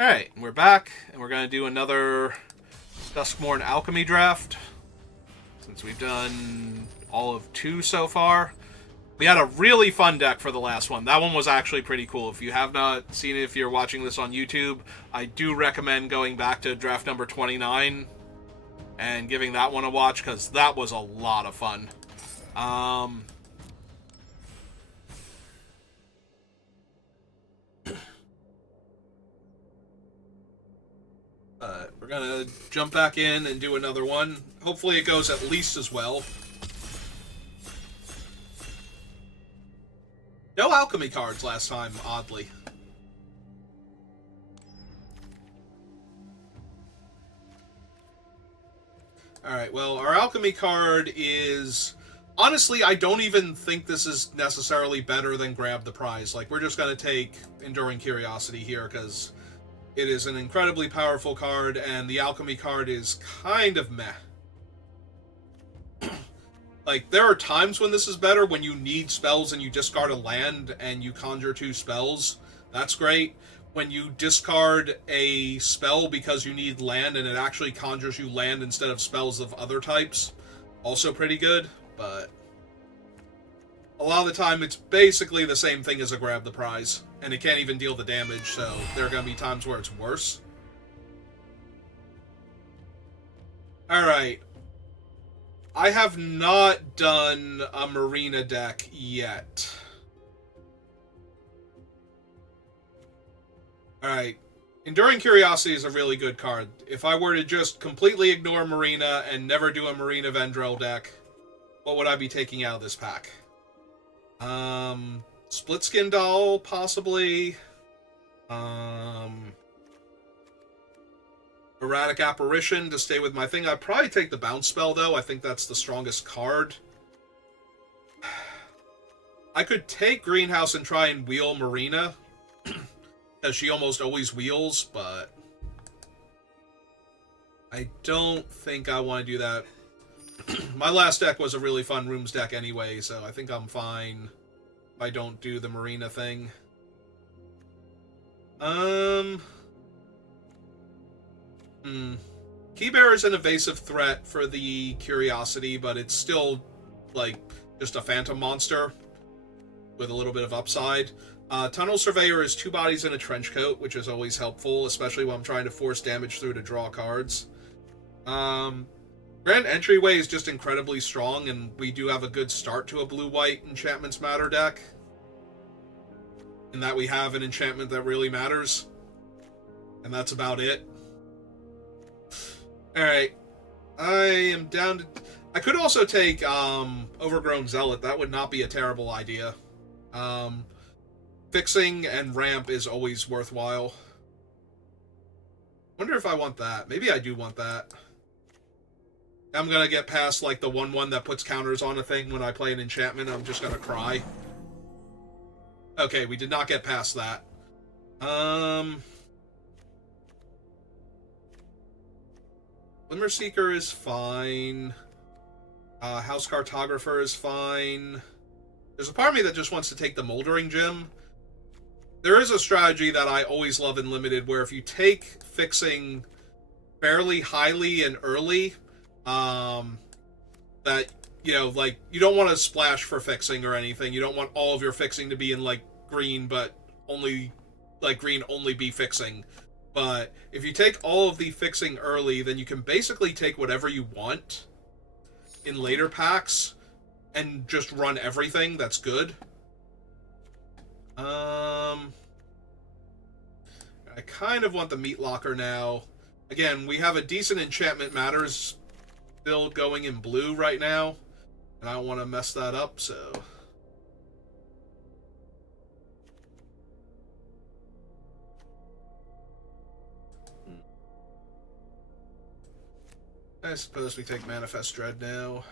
Alright, we're back, and we're going to do another Duskmourn Alchemy Draft, since we've done all of two so far. We had a really fun deck for the last one. That one was actually pretty cool. If you have not seen it, if you're watching this on YouTube, I do recommend going back to draft number 29 and giving that one a watch, because that was a lot of fun. We're going to jump back in and do another one. Hopefully it goes at least as well. No alchemy cards last time, oddly. Alright, well, our alchemy card is... Honestly, I don't even think this is necessarily better than Grab the Prize. Like, we're just going to take Enduring Curiosity here, because it is an incredibly powerful card, and the alchemy card is kind of meh. Like, there are times when this is better, when you need spells and you discard a land and you conjure two spells. That's great. When you discard a spell because you need land and it actually conjures you land instead of spells of other types, also pretty good, but a lot of the time it's basically the same thing as a Grab the Prize, and it can't even deal the damage, so there are going to be times where it's worse. Alright. I have not done a Marina deck yet. Alright. Enduring Curiosity is a really good card. If I were to just completely ignore Marina and never do a Marina Vendrell deck, what would I be taking out of this pack? Split Skin Doll, possibly. Erratic Apparition to stay with my thing. I'd probably take the Bounce Spell, though. I think that's the strongest card. I could take Greenhouse and try and wheel Marina, because she almost always wheels, but I don't think I want to do that. My last deck was a really fun Rooms deck anyway, so I think I'm fine if I don't do the Marina thing. Keybearer is an evasive threat for the Curiosity, but it's still, like, just a phantom monster with a little bit of upside. Tunnel Surveyor is 2 bodies in a trench coat, which is always helpful, especially when I'm trying to force damage through to draw cards. Grand Entryway is just incredibly strong, and we do have a good start to a blue-white Enchantments Matter deck, in that we have an enchantment that really matters, and that's about it. Alright, I am down to... I could also take Overgrown Zealot. That would not be a terrible idea. Fixing and ramp is always worthwhile. Wonder if I want that. Maybe I do want that. I'm gonna get past, like, the 1/1 that puts counters on a thing when I play an enchantment, and I'm just gonna cry. Okay, we did not get past that. Glimmer Seeker is fine. House Cartographer is fine. There's a part of me that just wants to take the Moldering Gem. There is a strategy that I always love in Limited, where if you take Fixing fairly highly and early, that, you know, like, you don't want to splash for Fixing or anything. You don't want all of your Fixing to be in, like, green, but only, like, green only be Fixing. But if you take all of the Fixing early, then you can basically take whatever you want in later packs and just run everything that's good. I kind of want the Meat Locker now. Again, we have a decent Enchantment Matters build going in blue right now, and I don't want to mess that up, so... I suppose we take Manifest Dread now.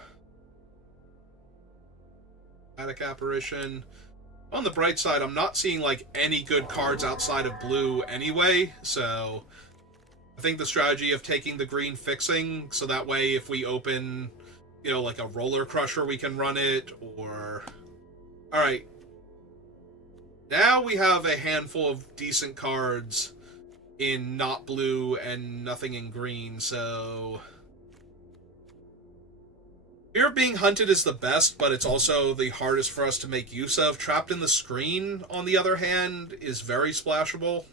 Attic Apparition. On the bright side, I'm not seeing, like, any good cards outside of blue anyway, so I think the strategy of taking the green Fixing, so that way if we open, you know, like a Roller Crusher, we can run it, or... Alright. Now we have a handful of decent cards in not blue and nothing in green, so... Fear of being hunted is the best, but it's also the hardest for us to make use of. Trapped in the Screen, on the other hand, is very splashable.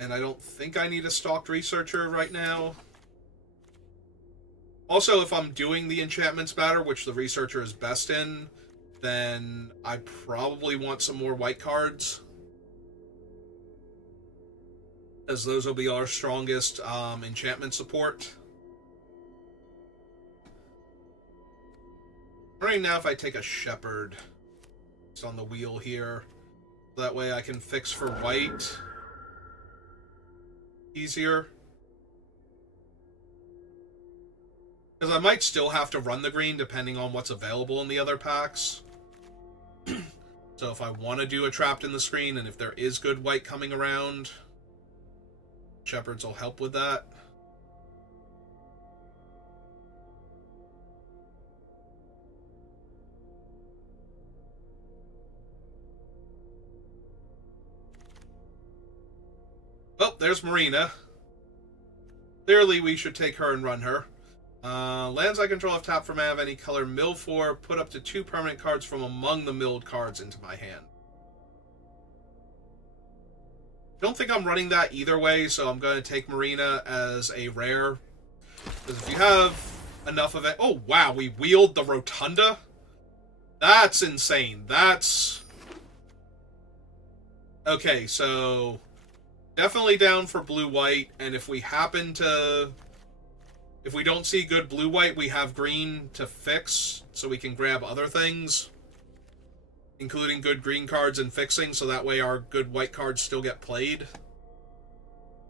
And I don't think I need a Stalked Researcher right now. Also, if I'm doing the Enchantments Matter, which the Researcher is best in, then I probably want some more white cards, as those will be our strongest enchantment support. Right now, if I take a Shepherd, it's on the wheel here. That way I can fix for white easier. Because I might still have to run the green depending on what's available in the other packs. So if I want to do a Trapped in the Screen, and if there is good white coming around, Shepherds will help with that. Well, there's Marina. Clearly we should take her and run her. Lands I control have tapped for mana of any color. Mill 4, put up to 2 permanent cards from among the milled cards into my hand. I don't think I'm running that either way, so I'm going to take Marina as a rare. Because if you have enough of it... Oh, wow, we wheeled the Rotunda? That's insane. That's... Okay, so... Definitely down for blue-white, and if we happen to... If we don't see good blue-white, we have green to fix, so we can grab other things, including good green cards and fixing, so that way our good white cards still get played.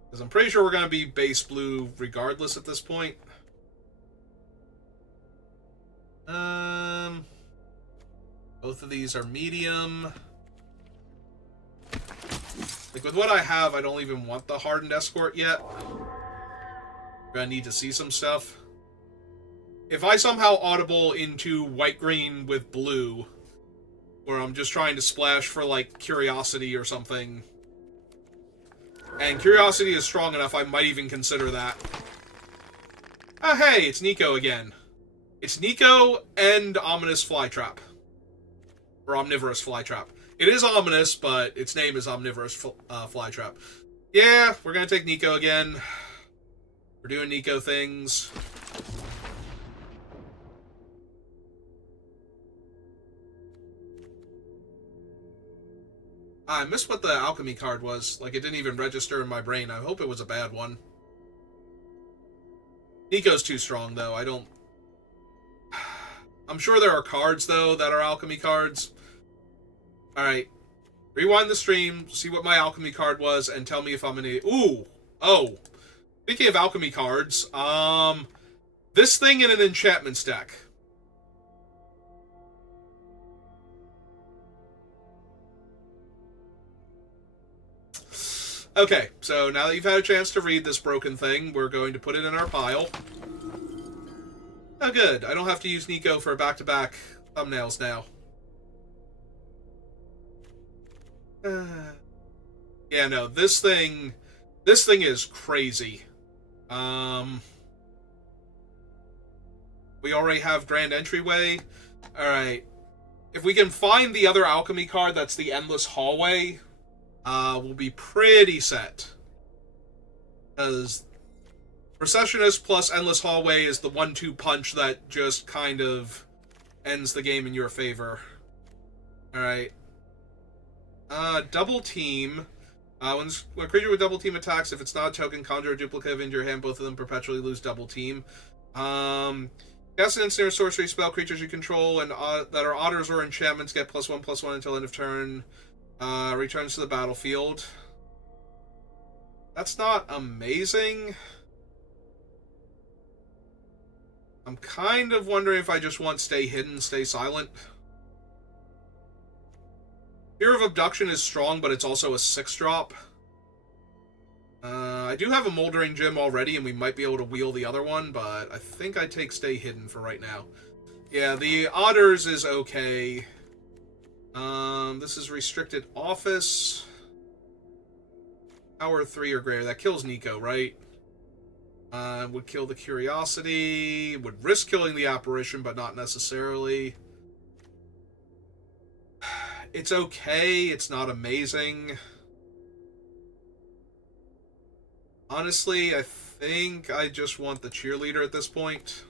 Because I'm pretty sure we're going to be base blue regardless at this point. Both of these are medium. Like, with what I have, I don't even want the Hardened Escort yet. We're gonna need to see some stuff. If I somehow audible into white-green with blue, where I'm just trying to splash for, like, Curiosity or something, and Curiosity is strong enough, I might even consider that. Oh, hey, it's Nico again. It's Nico and Ominous Flytrap. Or Omnivorous Flytrap. It is ominous, but its name is Omnivorous Flytrap. Yeah, we're gonna take Nico again. We're doing Nico things. I missed what the Alchemy card was. Like, it didn't even register in my brain. I hope it was a bad one. Nico's too strong, though. I don't... I'm sure there are cards, though, that are Alchemy cards. Alright. Rewind the stream, see what my Alchemy card was, and tell me if I'm an idiot. Ooh! Oh! Speaking of Alchemy cards, this thing in an enchantments deck. Okay, so now that you've had a chance to read this broken thing, we're going to put it in our pile. Oh, good. I don't have to use Nico for back-to-back thumbnails now. Yeah, no, this thing is crazy. We already have Grand Entryway. Alright. If we can find the other Alchemy card that's the Endless Hallway, we'll be pretty set. Because Processionist plus Endless Hallway is the 1-2 punch that just kind of ends the game in your favor. Alright. Double Team. When a creature with Double Team attacks, if it's not a token, conjure a duplicate into your hand, both of them perpetually lose Double Team. Cast an instant or sorcery spell, creatures you control and that are otters or enchantments get +1/+1 until end of turn. Returns to the battlefield. That's not amazing. I'm kind of wondering if I just want Stay Hidden, Stay Silent. Fear of Abduction is strong, but it's also a 6-drop. I do have a Moldering Gem already, and we might be able to wheel the other one, but I think I take Stay Hidden for right now. Yeah, the Otters is okay. This is Restricted Office. Power 3 or greater. That kills Nico, right? Would kill the Curiosity. Would risk killing the Apparition, but not necessarily. It's okay. It's not amazing. Honestly, I think I just want the Cheerleader at this point.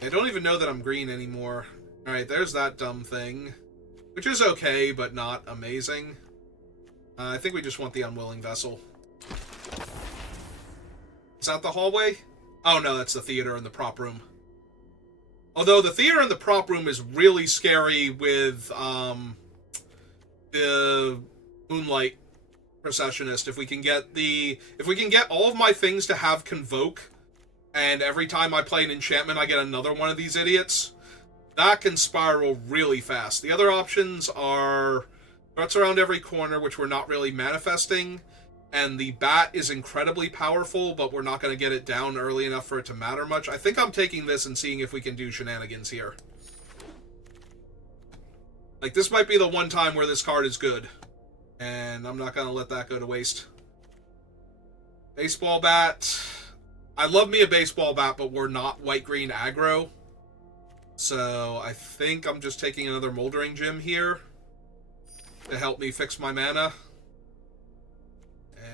I don't even know that I'm green anymore. Alright, there's that dumb thing. Which is okay, but not amazing. I think we just want the Unwilling Vessel. Is that the hallway? Oh no, that's the theater and the prop room. Although the theater and the prop room is really scary with the Moonlight Processionist. If we can get all of my things to have Convoke, and every time I play an enchantment I get another one of these idiots, that can spiral really fast. The other options are threats around every corner, which we're not really manifesting, and the bat is incredibly powerful, but we're not going to get it down early enough for it to matter much. I think I'm taking this and seeing if we can do shenanigans here. Like, this might be the one time where this card is good, and I'm not going to let that go to waste. Baseball bat. I love me a baseball bat, but we're not white-green aggro. So I think I'm just taking another Moldering Gem here to help me fix my mana.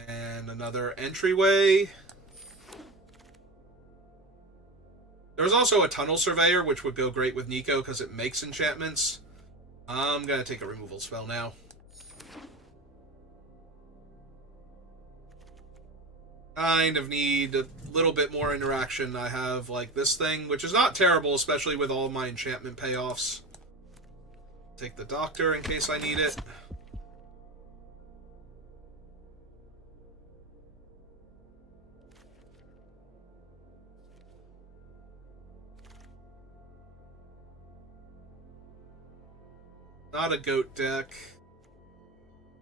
And another entryway. There's also a Tunnel Surveyor, which would go great with Nico because it makes enchantments. I'm going to take a removal spell now. Kind of need a little bit more interaction. I have, like, this thing, which is not terrible, especially with all of my enchantment payoffs. Take the Doctor in case I need it. Not a goat deck.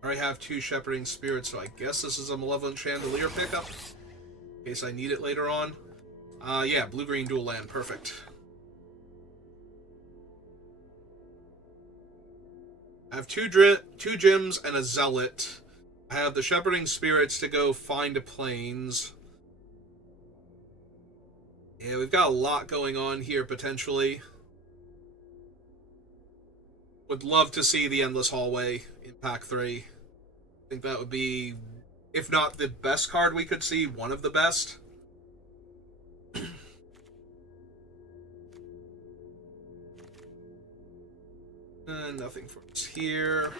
I already have 2 Shepherding Spirits, so I guess this is a Malevolent Chandelier pickup. In case I need it later on. Yeah, blue-green dual land. Perfect. I have 2 gems and a Zealot. I have the Shepherding Spirits to go find a Plains. Yeah, we've got a lot going on here, potentially. Would love to see the Endless Hallway in Pack 3. I think that would be, if not the best card we could see, one of the best. Nothing for us here.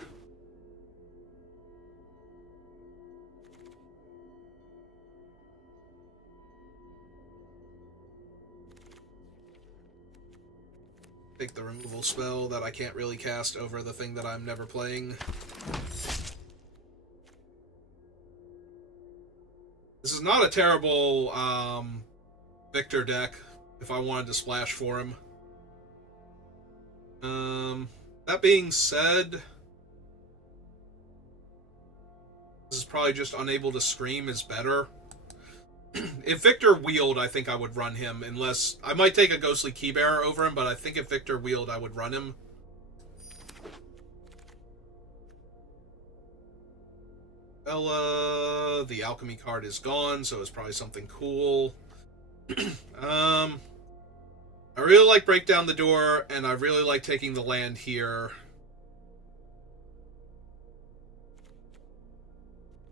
Take the removal spell that I can't really cast over the thing that I'm never playing. This is not a terrible Victor deck if I wanted to splash for him. That being said, this is probably just Unable to Scream is better. If Victor wheeled, I think I would run him, unless... I might take a Ghostly Keybearer over him, but I think if Victor wheeled, I would run him. Bella... The Alchemy card is gone, so it's probably something cool. I really like Break Down the Door, and I really like taking the land here.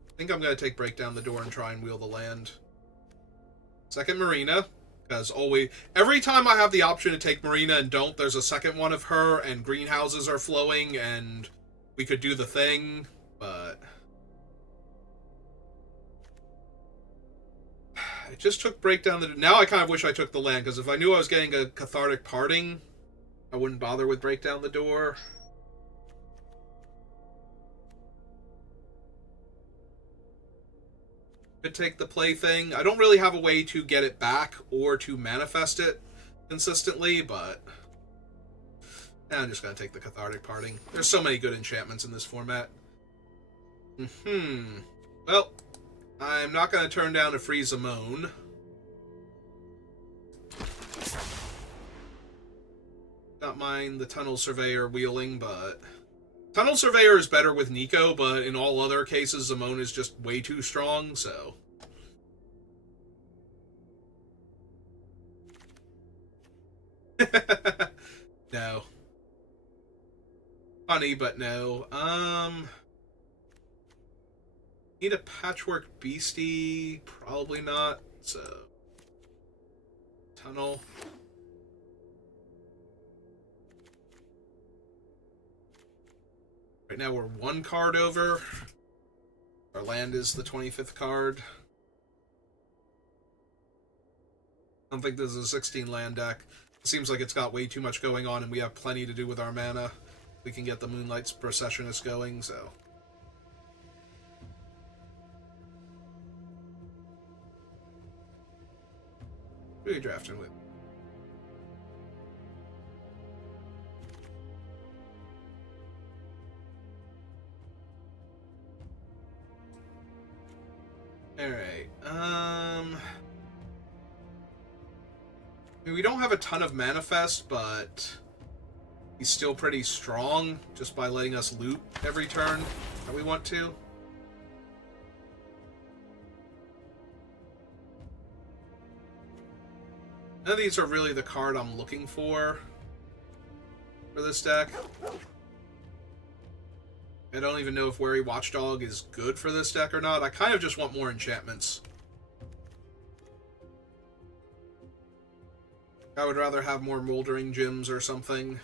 I think I'm going to take Break Down the Door and try and wheel the land. Second Marina, because always... Every time I have the option to take Marina and don't, there's a second one of her, and greenhouses are flowing, and we could do the thing, but... I just took Break Down the... Now I kind of wish I took the land, because if I knew I was getting a Cathartic Parting, I wouldn't bother with Break Down the Door. Could take the Plaything. I don't really have a way to get it back or to manifest it consistently, but... I'm just going to take the Cathartic Parting. There's so many good enchantments in this format. Well... I'm not going to turn down a Freeze Amon. Not mind the Tunnel Surveyor wheeling, but Tunnel Surveyor is better with Nico, but in all other cases, Zamon is just way too strong, so... No. Funny, but no. Need a Patchwork Beastie? Probably not, so... Tunnel. Right now we're one card over. Our land is the 25th card. I don't think this is a 16 land deck. It seems like it's got way too much going on and we have plenty to do with our mana. We can get the Moonlight's Processionist going, so... Who are you drafting with? Alright, we don't have a ton of Manifest, but he's still pretty strong just by letting us loot every turn that we want to. None of these are really the card I'm looking for this deck. I don't even know if Wary Watchdog is good for this deck or not. I kind of just want more enchantments. I would rather have more Moldering Gems or something.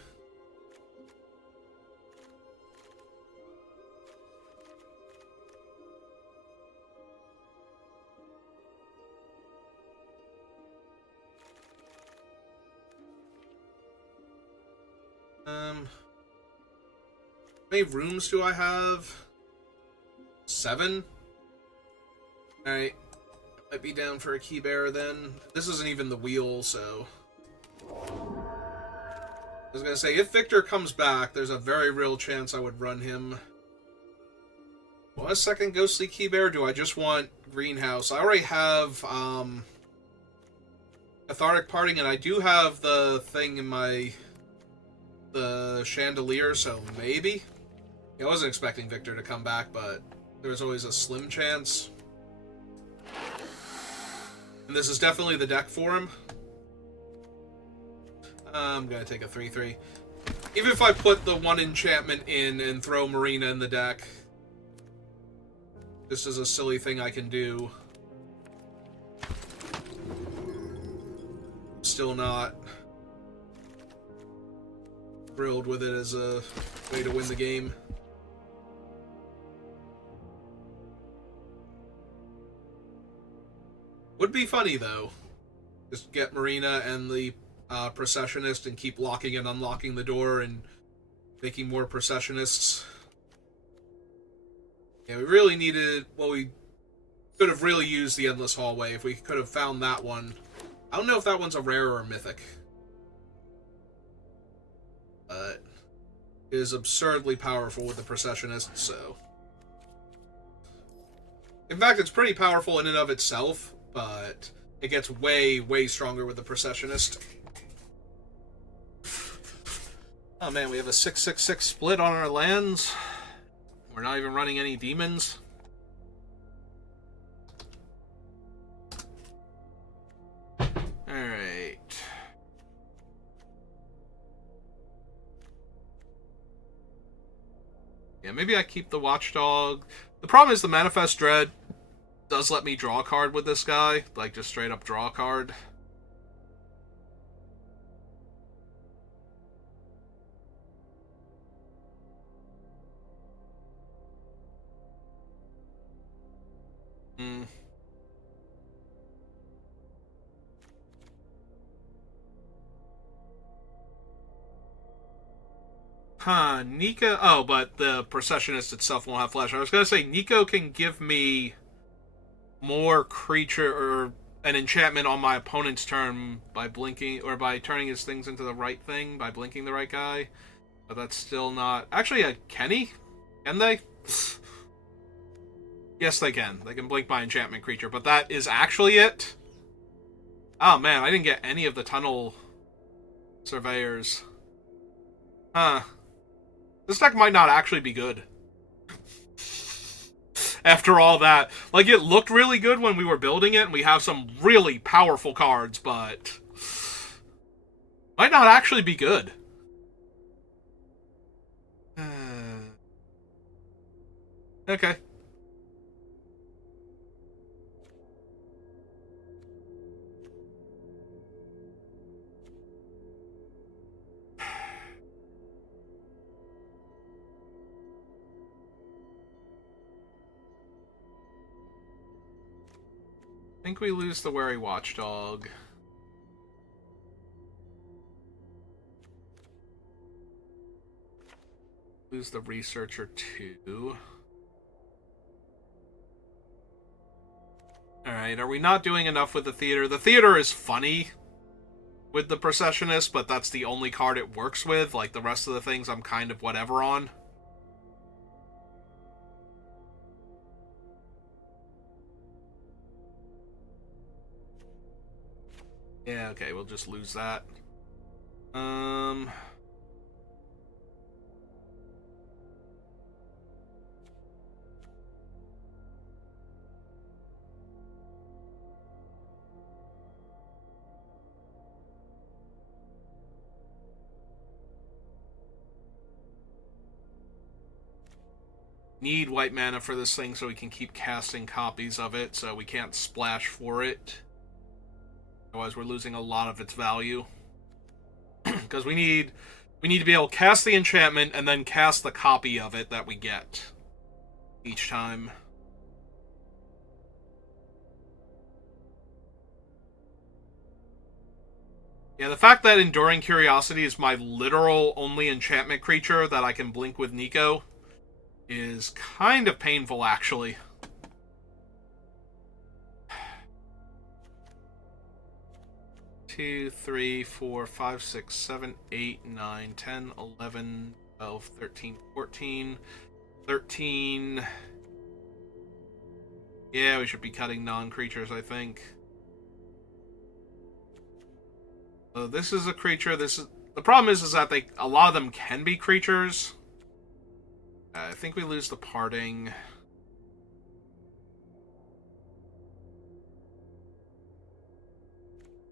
How many rooms do I have? 7? Alright. Might be down for a Key Bearer then. This isn't even the wheel, so... I was gonna say, if Victor comes back, there's a very real chance I would run him. Want a second Ghostly Key Bearer? Do I just want Greenhouse? I already have, Cathartic Parting, and I do have the thing in my... the Chandelier, so maybe? I wasn't expecting Victor to come back, but there's always a slim chance. And this is definitely the deck for him. I'm gonna take a 3/3. Even if I put the one enchantment in and throw Marina in the deck, this is a silly thing I can do. Still not thrilled with it as a way to win the game. Would be funny, though. Just get Marina and the Processionist and keep locking and unlocking the door and making more Processionists. Yeah, we really needed... Well, we could have really used the Endless Hallway if we could have found that one. I don't know if that one's a rare or a mythic. But it is absurdly powerful with the Processionist, so... In fact, it's pretty powerful in and of itself, but it gets way, way stronger with the Processionist. Oh man, we have a 6/6/6 split on our lands. We're not even running any demons. Alright. Yeah, maybe I keep the Watchdog. The problem is the Manifest Dread does let me draw a card with this guy. Like, just straight up draw a card. Huh, Nico... Oh, but the Processionist itself won't have flash. I was going to say, Nico can give me more creature or an enchantment on my opponent's turn by blinking, or by turning his things into the right thing, by blinking the right guy. But that's still not... Actually, can he? Can they? Yes, they can. They can blink my enchantment creature, but that is actually it? Oh, man, I didn't get any of the Tunnel Surveyors. Huh. This deck might not actually be good. After all that. Like, it looked really good when we were building it, and we have some really powerful cards, but... might not actually be good. Okay. I think we lose the Wary Watchdog. Lose the Researcher too. Alright, are we not doing enough with the Theater? The Theater is funny with the Processionist, but that's the only card it works with. Like, the rest of the things I'm kind of whatever on. Yeah, okay, we'll just lose that. Need white mana for this thing so we can keep casting copies of it, so we can't splash for it. Otherwise, we're losing a lot of its value. Because we need to be able to cast the enchantment and then cast the copy of it that we get each time. Yeah, the fact that Enduring Curiosity is my literal only enchantment creature that I can blink with Nico is kind of painful, actually. Two, 3, 4, 5, 6, 7, 8, 9, 10, 11, 12, 13, 14, 13. Yeah, we should be cutting non-creatures, I think. So this is a creature. The problem is that a lot of them can be creatures. I think we lose the Parting.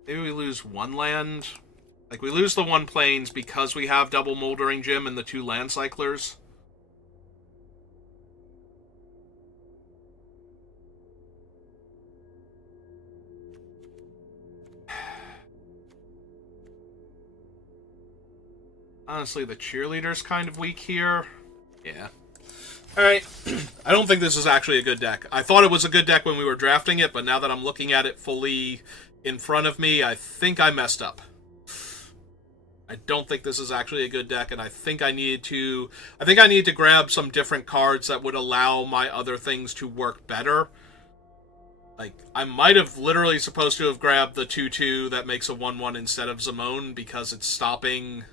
Maybe we lose one land. Like, we lose the one Plains because we have double Moldering Gem and the 2 land cyclers. Honestly, the Cheerleader's kind of weak here. Yeah. Alright. I don't think this is actually a good deck. I thought it was a good deck when we were drafting it, but now that I'm looking at it fully in front of me, I think I messed up. I don't think this is actually a good deck, and I think I need to grab some different cards that would allow my other things to work better. Like, I might have literally supposed to have grabbed the 2/2 that makes a 1/1 instead of Zimone, because it's stopping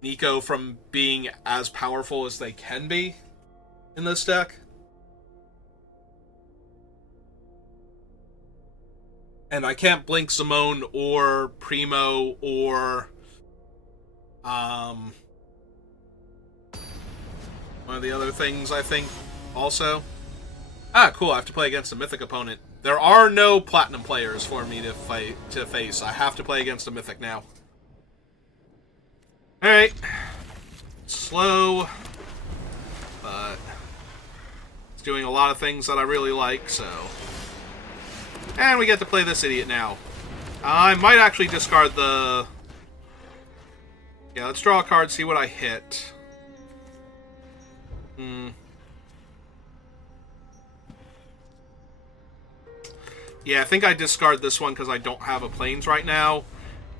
Nico from being as powerful as they can be in this deck. And I can't blink Zimone or Primo or one of the other things, I think, also. Ah, cool, I have to play against a Mythic opponent. There are no Platinum players for me to face. I have to play against a Mythic now. Alright. Slow. But it's doing a lot of things that I really like, so... And we get to play this idiot now. I might actually discard the... Yeah, let's draw a card, see what I hit. Yeah, I think I discard this one because I don't have a Plains right now.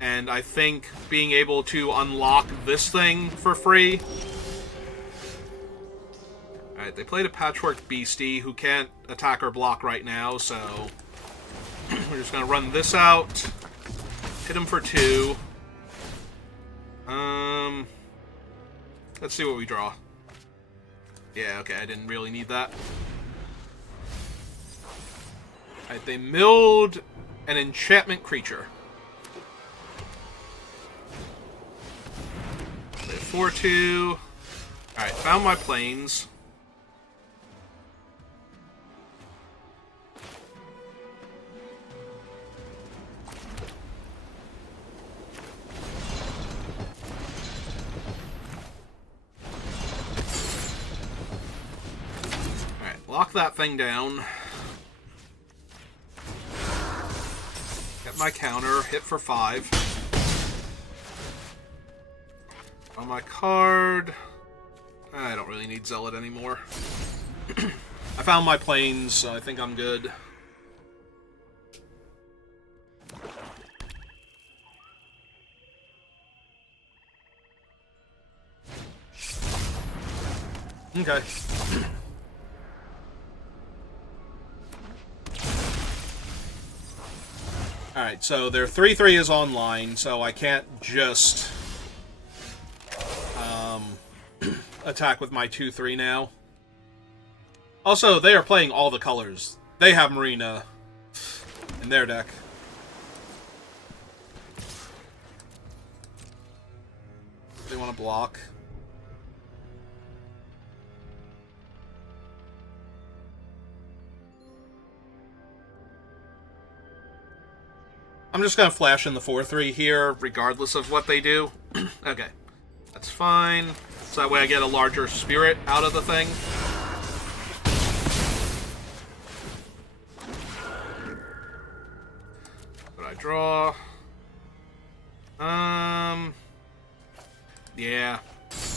And I think being able to unlock this thing for free... Alright, they played a Patchwork Beastie who can't attack or block right now, so... We're just going to run this out. Hit him for 2. Let's see what we draw. Yeah, okay, I didn't really need that. Alright, they milled an enchantment creature. They 4/2. Alright, found my planes. Alright, lock that thing down. Get my counter, hit for 5. On my card... I don't really need Zealot anymore. I found my planes, so I think I'm good. Okay. Alright, so their 3/3 is online, so I can't just attack with my 2/3 now. Also, they are playing all the colors. They have Marina in their deck. They want to block. I'm just going to flash in the 4/3 here, regardless of what they do. Okay. That's fine. So that way I get a larger spirit out of the thing. What I draw? Yeah.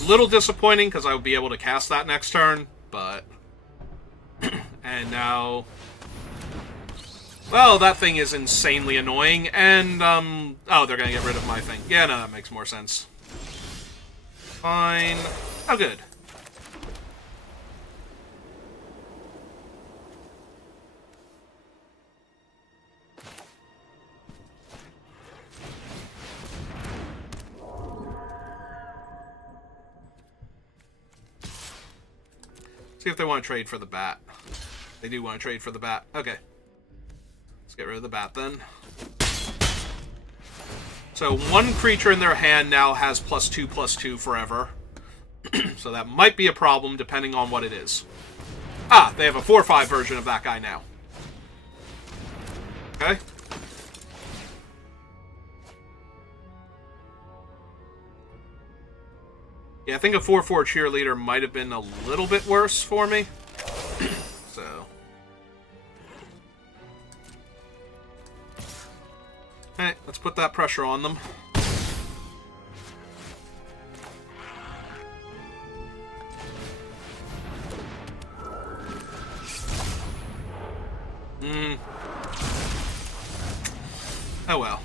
A little disappointing because I would be able to cast that next turn, but... and now... well, that thing is insanely annoying, and, oh, they're gonna get rid of my thing. Yeah, no, that makes more sense. Fine. Oh, good. See if they want to trade for the bat. They do want to trade for the bat. Okay. Let's get rid of the bat, then. So one creature in their hand now has +2/+2 forever. So that might be a problem, depending on what it is. Ah, they have a 4/5 version of that guy now. Okay. Yeah, I think a 4/4 cheerleader might have been a little bit worse for me. So... alright, let's put that pressure on them. Oh well.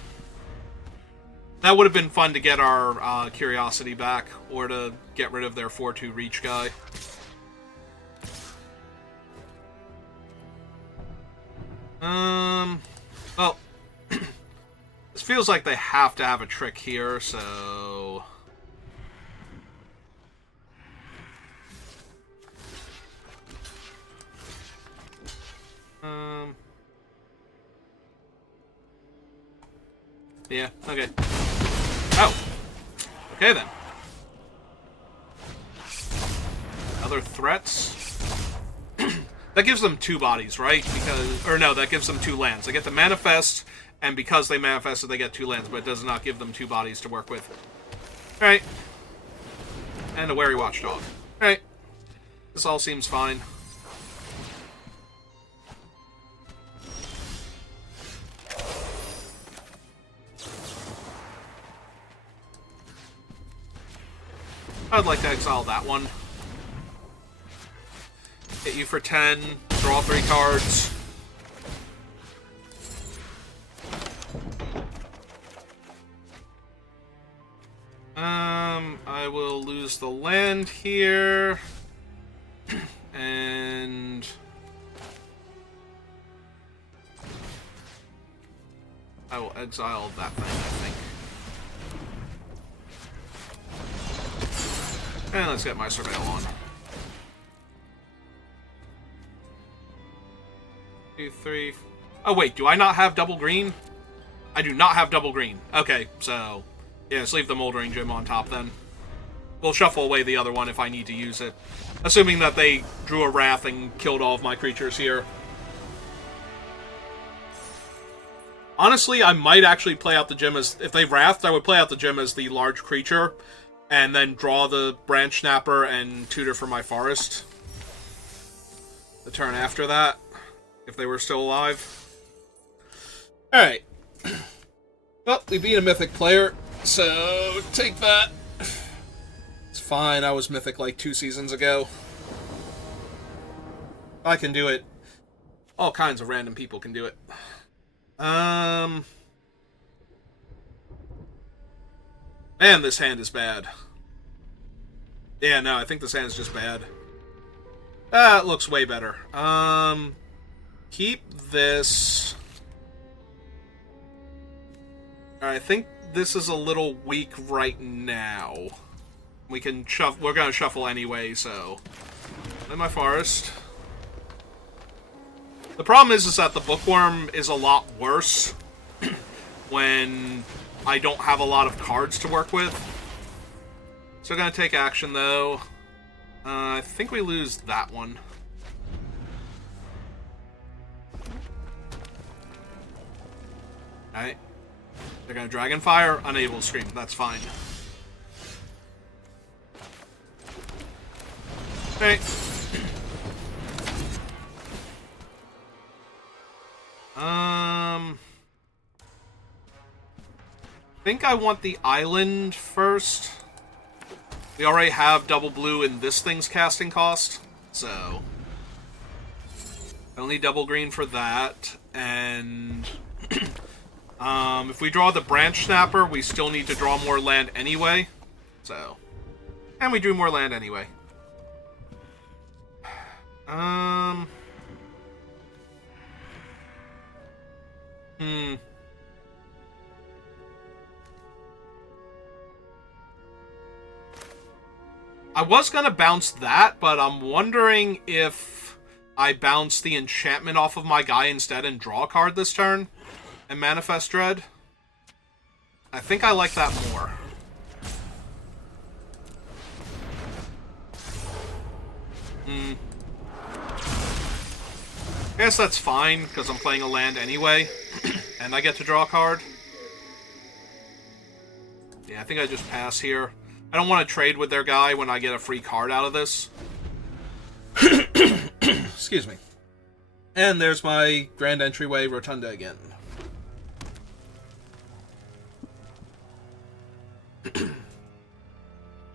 That would have been fun to get our Curiosity back, or to get rid of their 4/2 reach guy. Well... this feels like they have to have a trick here, so... yeah, okay. Oh! Okay, then. Other threats? That gives them 2 bodies, right? Because... or no, that gives them 2 lands. They get the Manifest... and because they manifested, they get 2 lands, but it does not give them 2 bodies to work with. Alright. And a Wary Watchdog. Alright. This all seems fine. I'd like to exile that one. Hit you for 10, draw 3 cards. I will lose the land here. And... I will exile that thing, I think. And let's get my Surveil on. 2, 3... oh, wait, do I not have double green? I do not have double green. Okay, so... yeah, let's leave the Moldering Gem on top, then. We'll shuffle away the other one if I need to use it. Assuming that they drew a Wrath and killed all of my creatures here. Honestly, I might actually play out the gem as... If they Wrathed, I would play out the gem as the large creature, and then draw the Branch Snapper and tutor for my forest. The turn after that, if they were still alive. Alright. Well, we beat a Mythic player, so take that. It's fine, I was Mythic like 2 seasons ago. I can do it. All kinds of random people can do it. Man, this hand is bad. Yeah, no, I think this hand is just bad. It looks way better. Keep this. I think this is a little weak right now. We can shuffle. We're gonna shuffle anyway, so. In my forest. The problem is that the Bookworm is a lot worse when I don't have a lot of cards to work with. So I'm gonna take action though. I think we lose that one. Alright. They're gonna Dragonfire, unable to scream. That's fine. Okay. I think I want the island first. We already have double blue in this thing's casting cost, so I'll need double green for that. And if we draw the Branch Snapper, we still need to draw more land anyway. So, and we drew more land anyway. I was gonna bounce that, but I'm wondering if I bounce the enchantment off of my guy instead and draw a card this turn and Manifest Dread. I think I like that more. I guess that's fine, because I'm playing a land anyway, and I get to draw a card. Yeah, I think I just pass here. I don't want to trade with their guy when I get a free card out of this. Excuse me. And there's my Grand Entryway Rotunda again.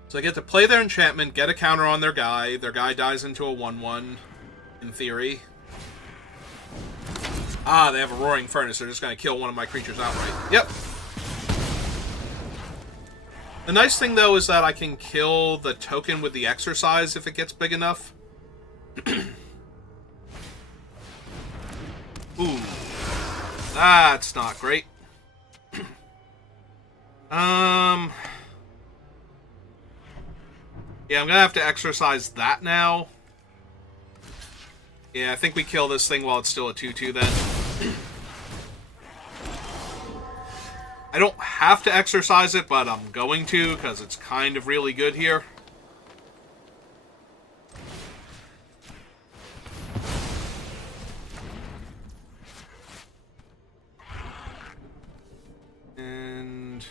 So I get to play their enchantment, get a counter on their guy. Their guy dies into a 1/1, in theory. Ah, they have a Roaring Furnace. They're just going to kill one of my creatures outright. Yep. The nice thing, though, is that I can kill the token with the Exercise if it gets big enough. Ooh. That's not great. Yeah, I'm going to have to exercise that now. Yeah, I think we kill this thing while it's still a 2/2 then. I don't have to exercise it, but I'm going to, because it's kind of really good here. And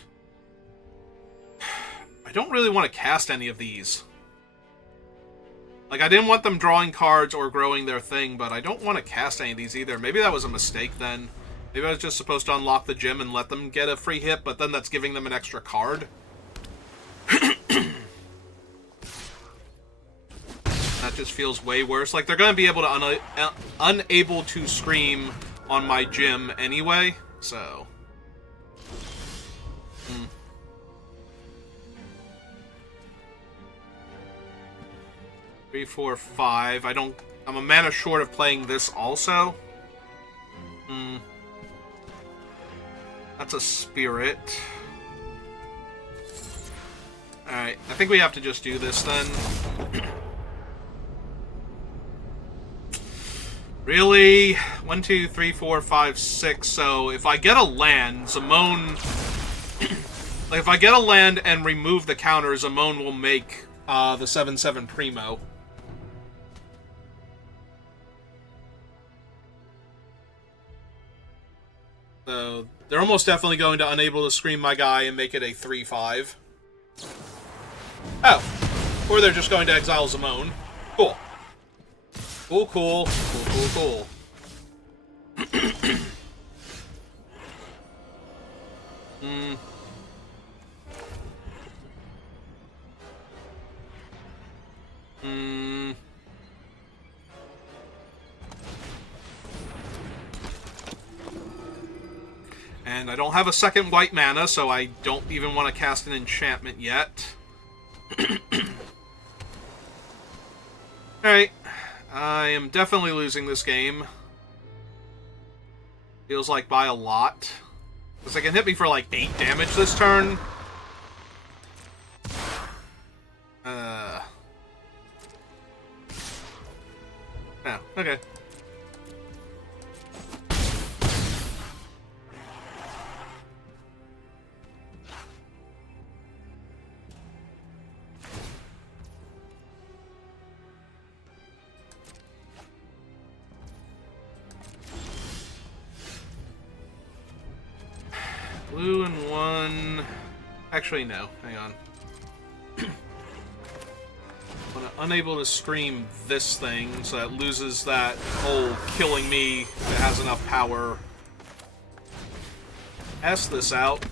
I don't really want to cast any of these. Like, I didn't want them drawing cards or growing their thing, but I don't want to cast any of these either. Maybe that was a mistake then. Maybe I was just supposed to unlock the gym and let them get a free hit, but then that's giving them an extra card. That just feels way worse. Like, they're going to be able to unable to scream on my gym anyway, so... 3, 4, 5. I'm a mana short of playing this also. That's a Spirit. Alright, I think we have to just do this then. Really? 1, 2, 3, 4, 5, 6. So if I get a land, Zamone Like, if I get a land and remove the counter, Zamone will make the 7/7 Primo. So, they're almost definitely going to unable to scream my guy and make it a 3/5. Oh. Or they're just going to exile Zamone. Cool. Cool, cool. Cool, cool, cool. And I don't have a second white mana, so I don't even want to cast an enchantment yet. Alright. I am definitely losing this game. Feels like by a lot. Because they can hit me for like 8 damage this turn. Oh, okay. Blue and 1... Actually, no. Hang on. I'm unable to scream this thing, so it loses that whole killing me if it has enough power. S this out.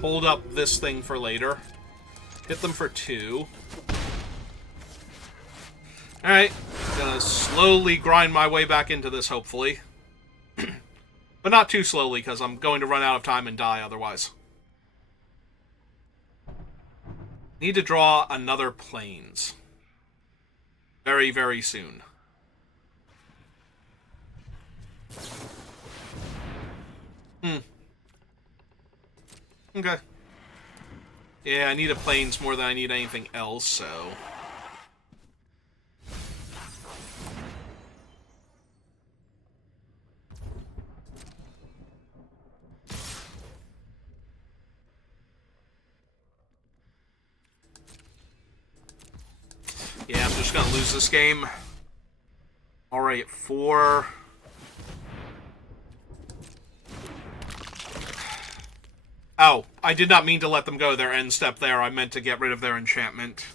Hold up this thing for later. Hit them for 2. Alright. Gonna slowly grind my way back into this, hopefully. But not too slowly, because I'm going to run out of time and die otherwise. Need to draw another Plains. Very, very soon. Okay. Yeah, I need a Plains more than I need anything else, so... Yeah, I'm just gonna lose this game. Alright, 4. Oh, I did not mean to let them go their end step there. I meant to get rid of their enchantment.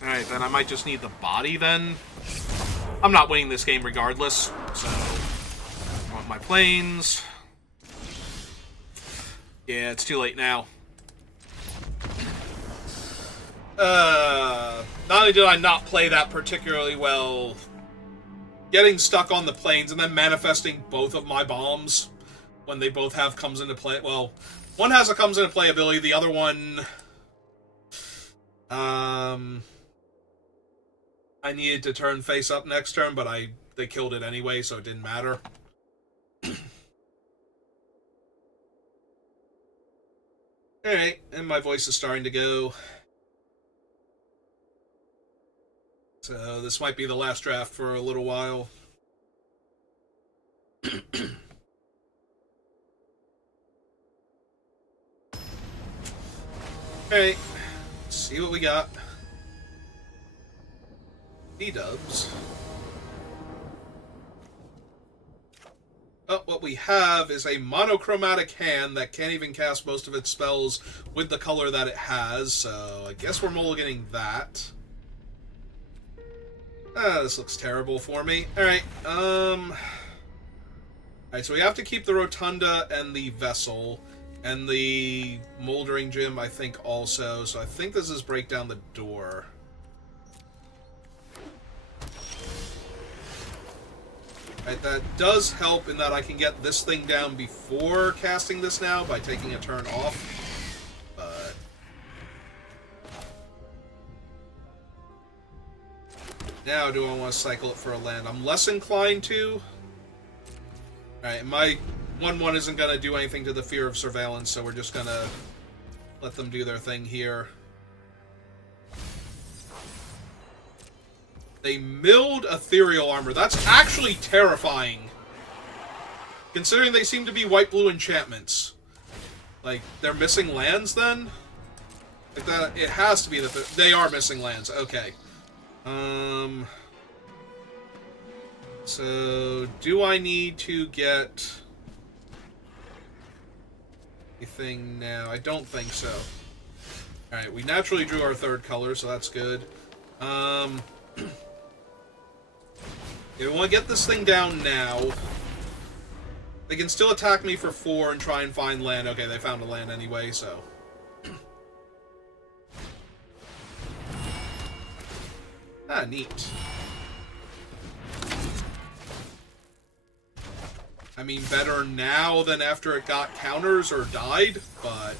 Alright, then I might just need the body then. I'm not winning this game regardless, so... I want my Plains. Yeah, it's too late now. Not only did I not play that particularly well, getting stuck on the Plains and then manifesting both of my bombs when they both have comes into play. Well, one has a comes into play ability, the other one... I needed to turn face up next turn, but they killed it anyway, so it didn't matter. Alright, and my voice is starting to go. So this might be the last draft for a little while. Alright, see what we got. D-dubs. Oh, what we have is a monochromatic hand that can't even cast most of its spells with the color that it has, so I guess we're mulliganing that. This looks terrible for me. Alright, Alright, so we have to keep the Rotunda and the Vessel, and the Moldering Gym, I think, also, so I think this is break down the door. Right, that does help in that I can get this thing down before casting this now by taking a turn off, but... Now do I want to cycle it for a land? I'm less inclined to. Alright, my 1/1 isn't going to do anything to the Fear of Surveillance, so we're just going to let them do their thing here. They milled Ethereal Armor. That's actually terrifying. Considering they seem to be white-blue enchantments. Like, they're missing lands, then? Like that, it has to be that they are missing lands. Okay. So, do I need to get anything now? I don't think so. Alright, we naturally drew our third color, so that's good. Yeah, we want to get this thing down now. They can still attack me for 4 and try and find land. Okay, they found a land anyway, so... Ah, neat. I mean, better now than after it got counters or died, but...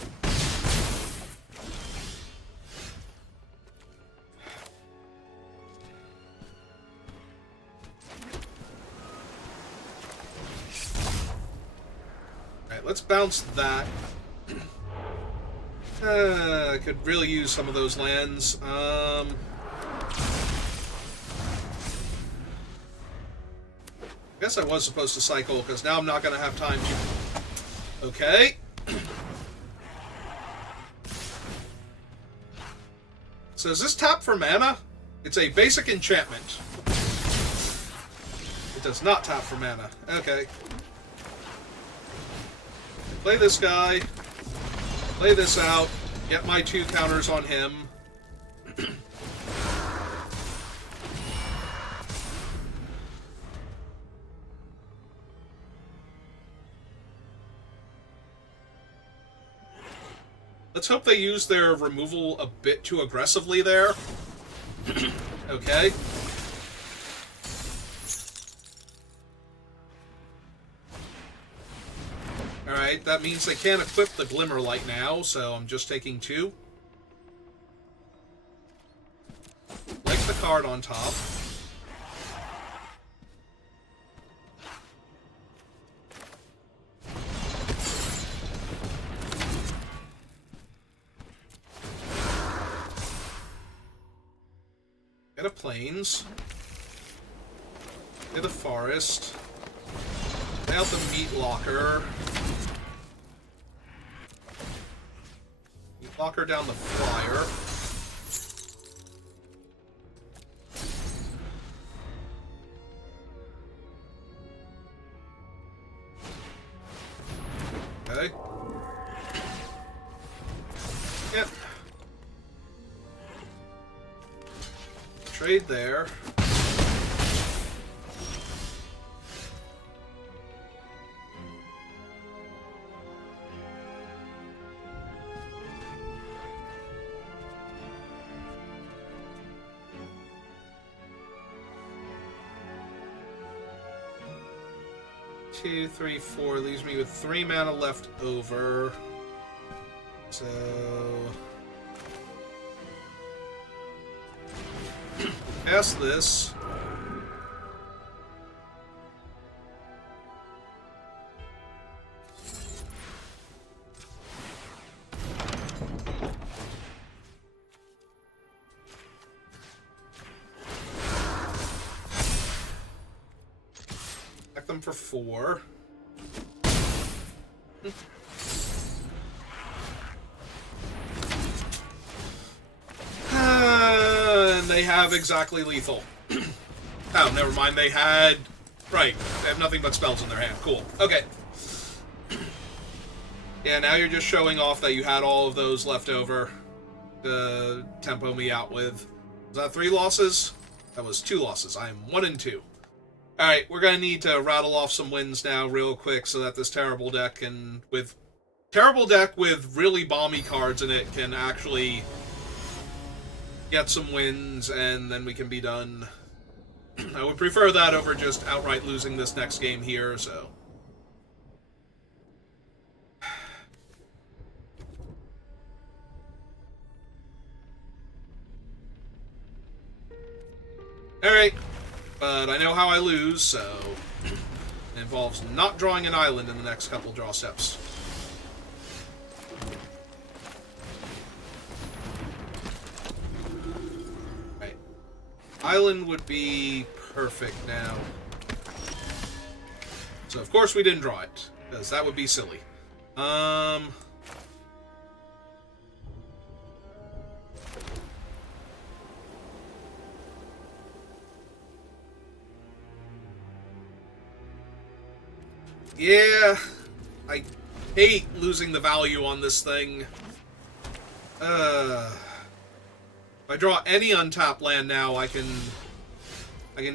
Alright, let's bounce that. I could really use some of those lands. I guess I was supposed to cycle, because now I'm not going to have time to... Okay. So is this tap for mana? It's a basic enchantment. It does not tap for mana. Okay. Play this guy. Play this out. Get my 2 counters on him. Let's hope they use their removal a bit too aggressively there. Okay. Alright, that means they can't equip the Glimmerlight now, so I'm just taking 2. Like the card on top. Get a Plains. Get a Forest. Lay out the Meat Locker. Meat Locker down the Flyer. Okay. Yep. Trade there. Two, three, 4 leaves me with 3 mana left over. So cast this. Attack them for 4. And they have exactly lethal. Oh, never mind. They had... Right. They have nothing but spells in their hand. Cool. Okay. Yeah, now you're just showing off that you had all of those left over to tempo me out with. Was that 3 losses? That was 2 losses. I am 1 and 2. Alright, we're going to need to rattle off some wins now real quick so that this terrible deck can... Terrible deck with really bomby cards in it can actually get some wins, and then we can be done. I would prefer that over just outright losing this next game here, so... Alright, but I know how I lose, so... It involves not drawing an island in the next couple draw steps. Island would be perfect now. So, of course, we didn't draw it, because that would be silly. Yeah, I hate losing the value on this thing. If I draw any untapped land now, I can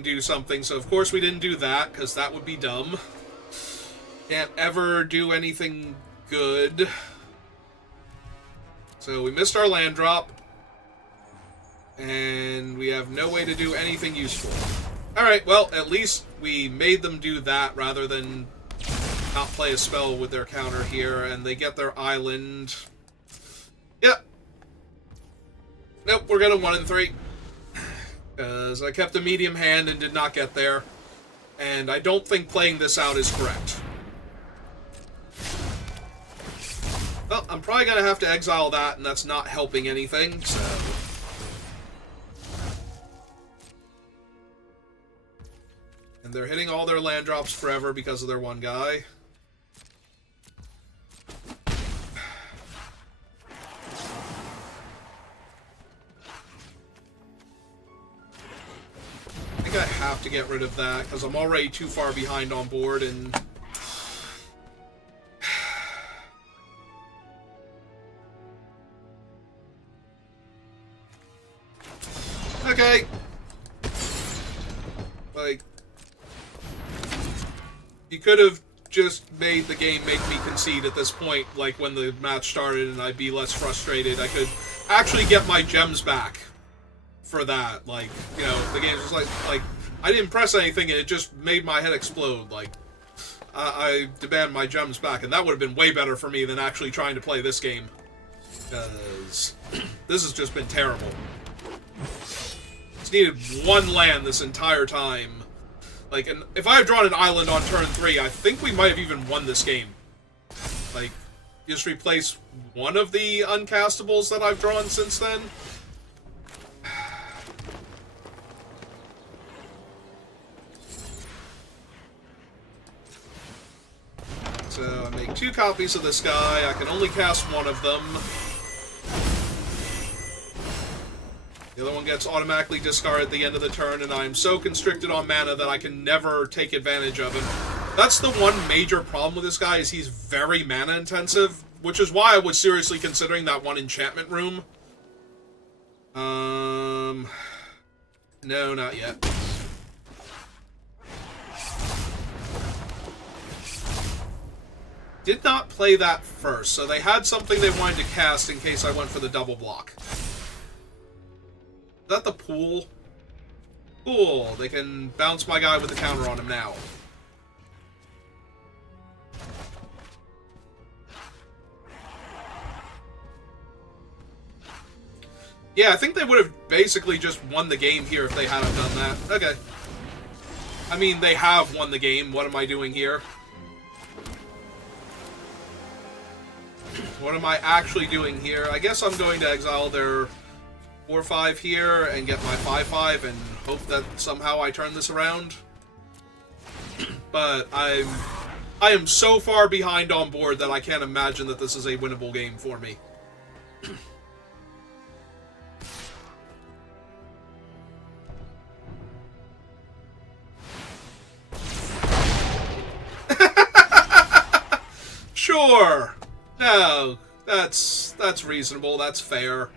do something. So, of course, we didn't do that, because that would be dumb. Can't ever do anything good. So, we missed our land drop. And we have no way to do anything useful. Alright, well, at least we made them do that rather than not play a spell with their counter here, and they get their island. Yep. Nope, we're gonna 1 and 3. Because I kept a medium hand and did not get there. And I don't think playing this out is correct. Well, I'm probably gonna have to exile that, and that's not helping anything, so... And they're hitting all their land drops forever because of their one guy. I think I have to get rid of that, because I'm already too far behind on board, and... Okay. Like... You could have just made the game make me concede at this point, like when the match started, and I'd be less frustrated. I could actually get my gems back for that. Like, you know, the game was like I didn't press anything, and it just made my head explode. Like, I demand my gems back, and that would have been way better for me than actually trying to play this game. Because this has just been terrible. It's needed one land this entire time. Like, and if I had drawn an island on turn 3, I think we might have even won this game. Like, just replace one of the uncastables that I've drawn since then. So, I make 2 copies of this guy. I can only cast one of them. The other one gets automatically discarded at the end of the turn, and I'm so constricted on mana that I can never take advantage of him. That's the one major problem with this guy, is he's very mana intensive, which is why I was seriously considering that one enchantment room. No, not yet. Did not play that first, so they had something they wanted to cast in case I went for the double block. Is that the pool? Cool. They can bounce my guy with the counter on him now. Yeah, I think they would have basically just won the game here if they hadn't done that. Okay. I mean, they have won the game. What am I doing here? What am I actually doing here? I guess I'm going to exile their 4/5 here and get my 5/5 and hope that somehow I turn this around. But I am so far behind on board that I can't imagine that this is a winnable game for me. Sure. No, that's reasonable. That's fair.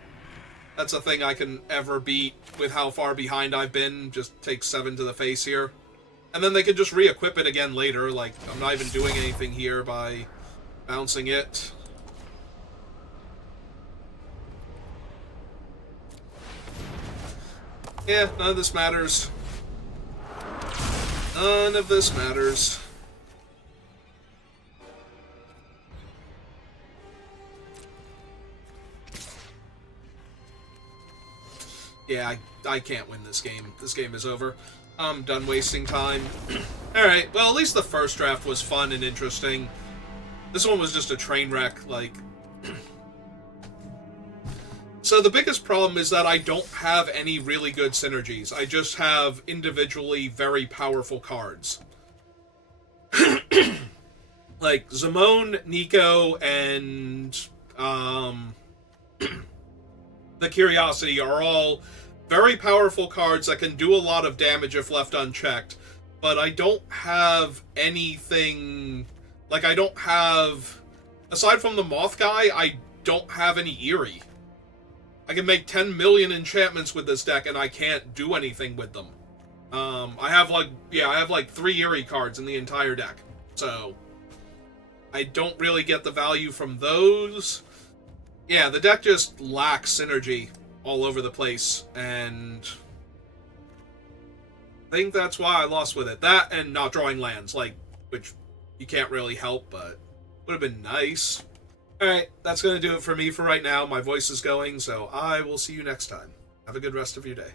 That's a thing I can ever beat with how far behind I've been. Just take 7 to the face here. And then they can just re-equip it again later. Like, I'm not even doing anything here by bouncing it. Yeah, none of this matters. None of this matters. Yeah, I can't win this game. This game is over. I'm done wasting time. Alright, well, at least the first draft was fun and interesting. This one was just a train wreck, like... So the biggest problem is that I don't have any really good synergies. I just have individually very powerful cards. like Zamone, Nico, and the Curiosity are all very powerful cards that can do a lot of damage if left unchecked, but I don't have anything... Like, I don't have... Aside from the Moth guy, I don't have any Eerie. I can make 10 million enchantments with this deck, and I can't do anything with them. I have like 3 Eerie cards in the entire deck. So, I don't really get the value from those. Yeah, the deck just lacks synergy all over the place, and I think that's why I lost with it. That and not drawing lands, like, which you can't really help, but would have been nice. Alright, that's going to do it for me for right now. My voice is going, so I will see you next time. Have a good rest of your day.